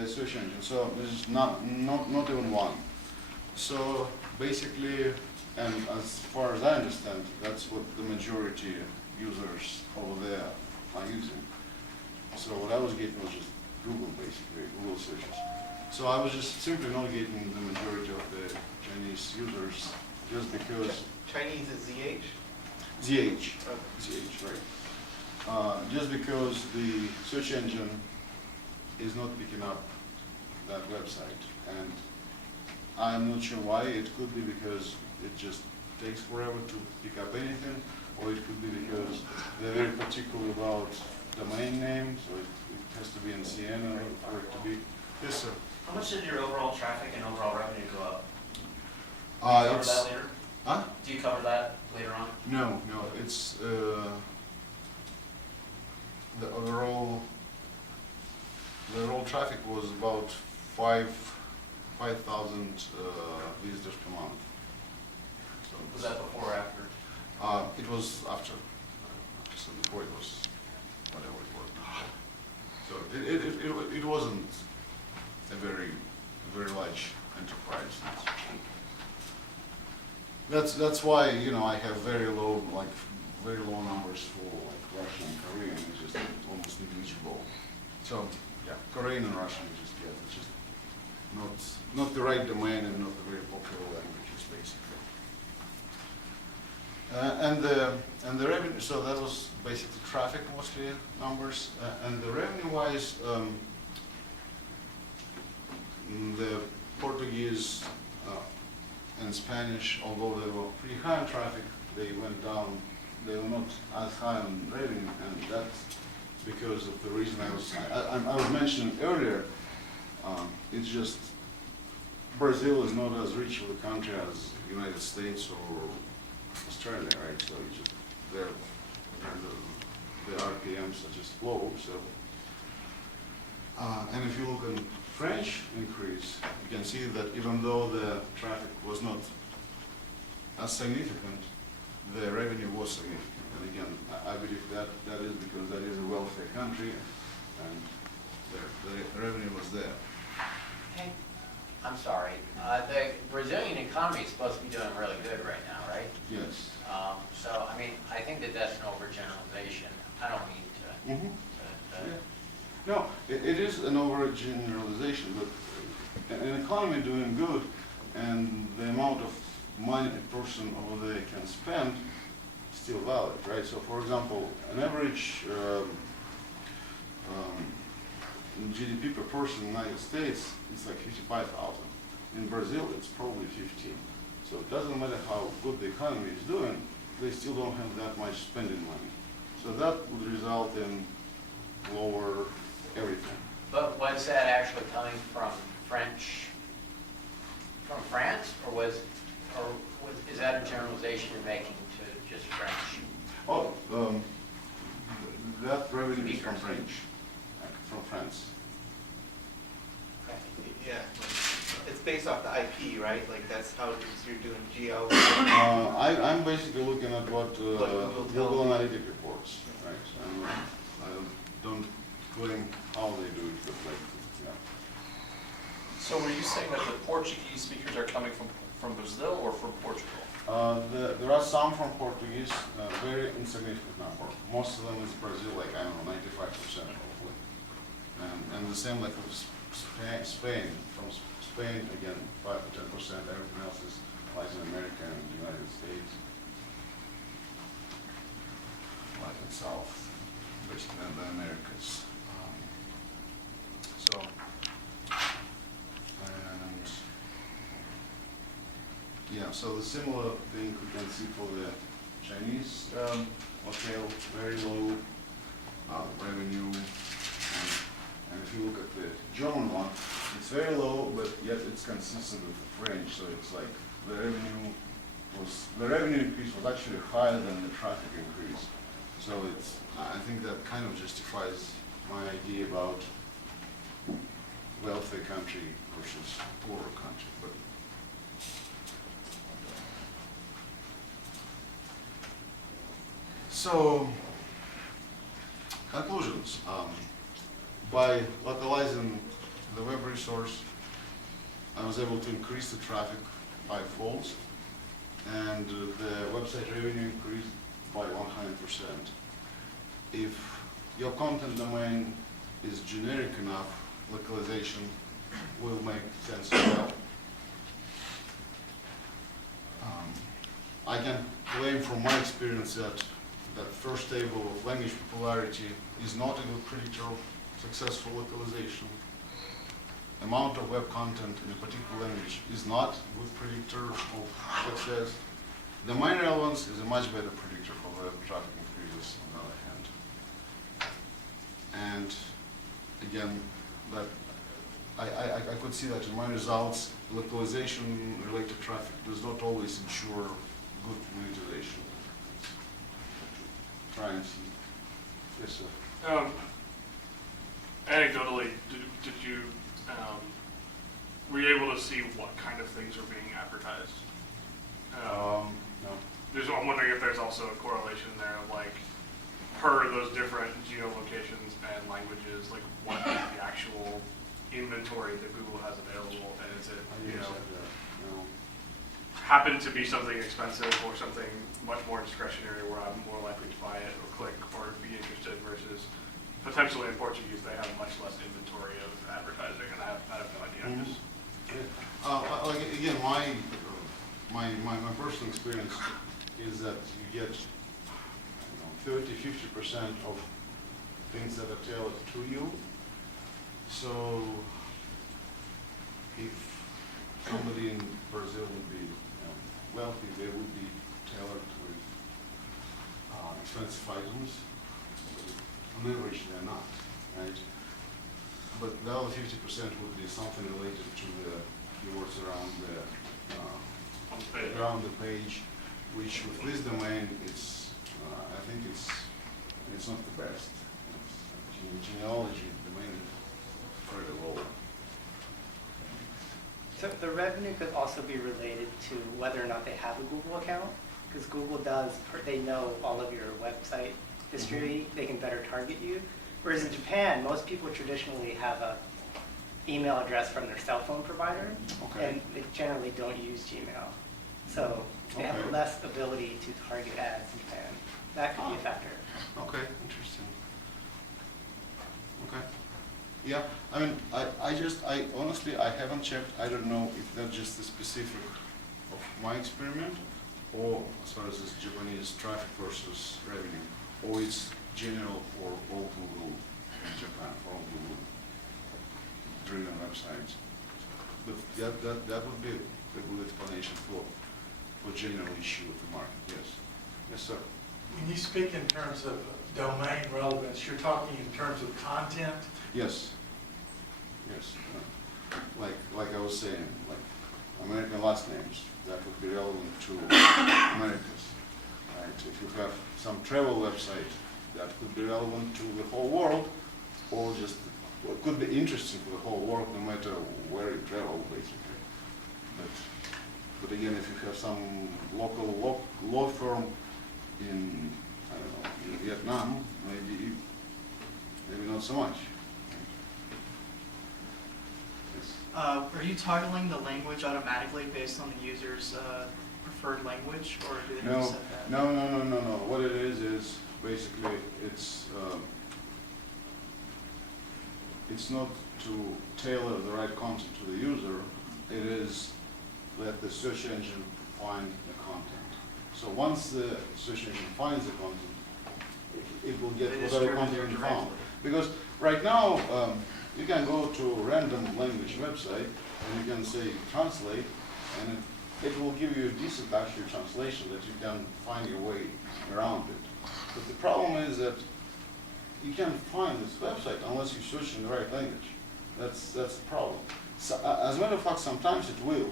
the search engine. So this is not even one. So basically, and as far as I understand, that's what the majority users over there are using. So what I was getting was just Google, basically, Google searches. So I was just simply not getting the majority of the Chinese users just because... Chinese is ZH? ZH. Okay. ZH, right. Just because the search engine is not picking up that website. And I'm not sure why. It could be because it just takes forever to pick up anything, or it could be because they're very particular about domain name, so it has to be in Siena for it to be. Yes, sir. How much did your overall traffic and overall revenue go up? Do you cover that later? Huh? Do you cover that later on? No, it's the overall traffic was about 5,000 visitors per month. So Was that before or after? it was after. So before it was whatever it was. So it wasn't a very large enterprise. That's why I have very low numbers for Russian and Korean. It's just almost negligible. So yeah, Korean and Russian it's just not the right domain and not the very popular languages basically. And the revenue. So that was basically traffic mostly numbers. And the revenue-wise, the Portuguese and Spanish, although they were pretty high on traffic, they went down. They were not as high on revenue, and that's because of the reason I was mentioning earlier. It's just Brazil is not as rich of a country as United States or Australia, right? So you just the RPMs are just low. So and if you look at French increase, you can see that even though the traffic was not as significant, the revenue was significant. And again, I believe that is because that is a wealthy country, and the revenue was there. Hey, I'm sorry. The Brazilian economy is supposed to be doing really good right now, right? Yes. So, I mean, I think that that's an overgeneralization. I don't mean to. Yeah. No, it is an overgeneralization, but an economy doing good and the amount of money a person over there can spend is still valid, right? So, for example, an average GDP per person in the United States is like 55,000. In Brazil, it's probably 15. So it doesn't matter how good the economy is doing, they still don't have that much spending money. So that would result in lower everything. But was that actually coming from France, is that a generalization you're making to just French? Oh, that revenue is from French, from France. Okay. Yeah, it's based off the IP, right? Like that's how you're doing geo. I'm basically looking at what Google Analytics reports, right? So I don't claim how they do it, but like, yeah. So were you saying that the Portuguese speakers are coming from Brazil or from Portugal? There are some from Portuguese, very insignificant number. Most of them is Brazil, like I don't know, 95% probably. And the same like with Spain. From Spain, again, 5 to 10%. Everything else is Latin America and the United States. Latin South, basically, and the Americas. So the similar thing we can see for the Chinese hotel, very low revenue, and if you look at the German one, it's very low, but yet it's consistent with the French. So it's like the revenue increase was actually higher than the traffic increase. So I think that kind of justifies my idea about wealthy country versus poorer country. But so, conclusions. By localizing the web resource, I was able to increase the traffic by folds, and the website revenue increased by 100%. If your content domain is generic enough, localization will make sense as well. I can claim from my experience that that first table of language popularity is not a good predictor of successful localization. Amount of web content in a particular language is not a good predictor of success. Domain relevance is a much better predictor for web traffic increases, on the other hand. And again, that I could see that in my results, localization-related traffic does not always ensure good monetization. Try and see. Yes, sir. Anecdotally, did you, were you able to see what kind of things are being advertised? No. I'm wondering if there's also a correlation there of like, per those different geolocations and languages, like what is the actual inventory that Google has available, and is it, you know, No. happen to be something expensive or something much more discretionary where I'm more likely to buy it or click or be interested versus potentially in Portuguese they have much less inventory of advertising, and I have no idea. I'm just Like, again, my personal experience is that you get 30–50% of things that are tailored to you. So if somebody in Brazil would be wealthy, they would be tailored with expensive items. On average, they're not, right? But the other 50% would be something related to the keywords around the page, which with this domain, it's I think it's not the best. Genealogy domain is very low. So the revenue could also be related to whether or not they have a Google account, because Google does, they know all of your website history, they can better target you. Whereas in Japan, most people traditionally have a email address from their cell phone provider, Okay. and they generally don't use Gmail. So they have Okay. less ability to target ads in Japan. That could be a factor. Okay, interesting. Okay. Yeah, I mean, I honestly, I haven't checked. I don't know if that's just the specific of my experiment, or as far as this Japanese traffic versus revenue, or it's general for all Google in Japan, for all Google driven websites. But that would be a good explanation for general issue of the market. Yes. Yes, sir. When you speak in terms of domain relevance, you're talking in terms of content? Yes. Yes. Like I was saying, like American last names, that would be relevant to Americas. Right? If you have some travel website, that could be relevant to the whole world, or just what could be interesting for the whole world, no matter where you travel, basically. But again, if you have some local law firm in, I don't know, in Vietnam, maybe not so much. Yes. Are you toggling the language automatically based on the user's preferred language, or do they have to set that? No. What it is basically it's not to tailor the right content to the user. It is let the search engine find the content. So once the search engine finds the content, it will get They whatever distribute content it you directly. found. Because right now, you can go to a random language website and you can say translate, and it will give you a decent actual translation that you can find your way around it. But the problem is that you can't find this website unless you search in the right language. That's the problem. So, as a matter of fact, sometimes it will.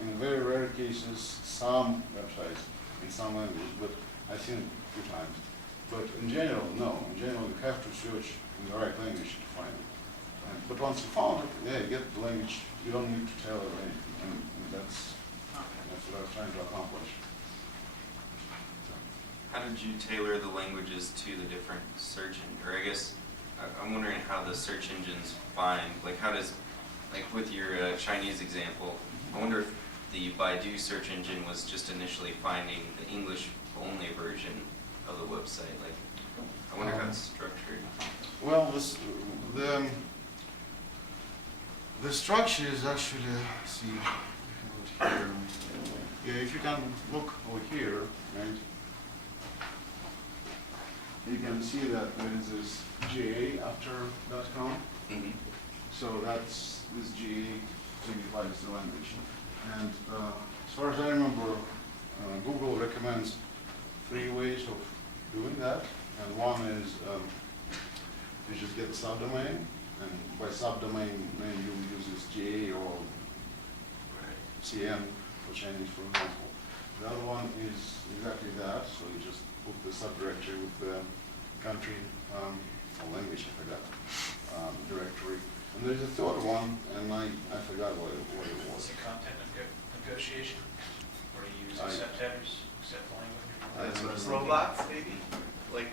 In very rare cases, some websites in some language, but I've seen it a few times. But in general, no. In general, you have to search in the right language to find it. But once you found it, yeah, you get the language. You don't need to tailor anything, and that's what I was trying to accomplish. How did you tailor the languages to the different search, or I guess I'm wondering how the search engines find, like how does, like with your Chinese example, I wonder if the Baidu search engine was just initially finding the English-only version of the website. Like, I wonder how it's structured. Well, the structure is actually, see, here. Yeah, if you can look over here, right? You can see that there is this GA after .com. Mm-hmm. So that's, this GA signifies the language. And as far as I remember, Google recommends 3 ways of doing that. And one is you just get a subdomain, and by subdomain, then you use this GA or CN for Chinese, for example. The other one is exactly that, so you just put the subdirectory with the country or language, I forgot, directory. And there's a third one, and I forgot what it was. What's the content negotiation? Where you use I- accept headers, accept language? That's what I was thinking. Robots, maybe? Like,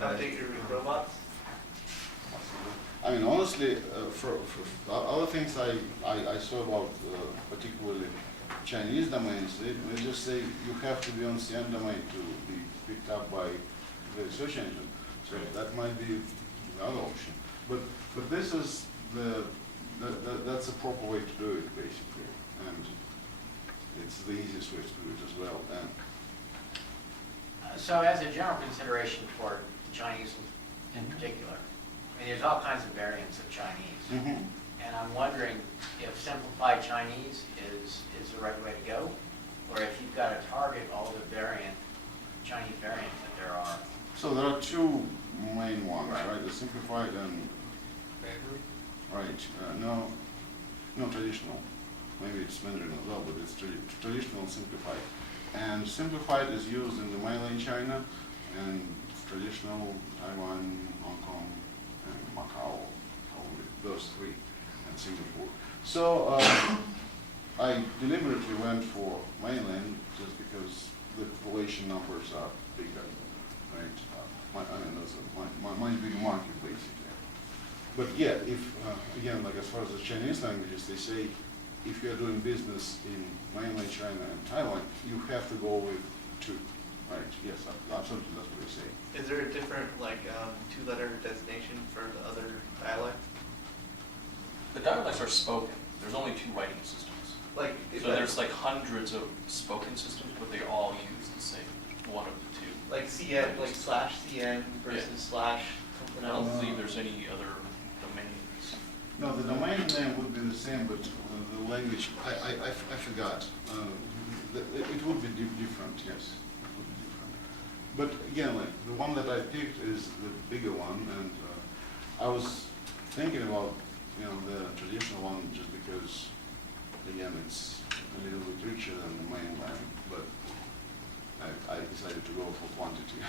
update your robots? I mean, honestly, for other things I saw about particularly Chinese domains, they just say you have to be on CN domain to be picked up by the search engine. So that might be the other option. But this is that's the proper way to do it, basically, and it's the easiest way to do it as well. And So as a general consideration for the Chinese in particular, I mean, there's all kinds of variants of Chinese. And I'm wondering if simplified Chinese is the right way to go, or if you've got to target all the Chinese variants that there are. so there are 2 main ones, right? The simplified and no traditional. Maybe it's Mandarin as well, but it's traditional and simplified. And simplified is used in the mainland China, and traditional Taiwan, Hong Kong, and Macau, probably those 3, and Singapore. So I deliberately went for mainland just because the population numbers are bigger, right? I mean, that's a much bigger market, basically. But yeah, if, again, like as far as the Chinese languages, they say if you're doing business in mainland China and Taiwan, you have to go with 2, right? Yes, absolutely, that's what they say. Is there a different, like, 2-letter designation for the other dialect? The dialects are spoken. There's only 2 writing systems. Like, if So there's like hundreds of spoken systems, but they all use the same one of the 2. like CN, like /CN versus slash something I don't else? believe there's any other domains. No, the domain name would be the same, but the language, I forgot. It would be different, yes. It would be different. But again, like, the one that I picked is the bigger one, and I was thinking about, the traditional one just because, again, it's a little bit richer than the mainland, but I decided to go for quantity.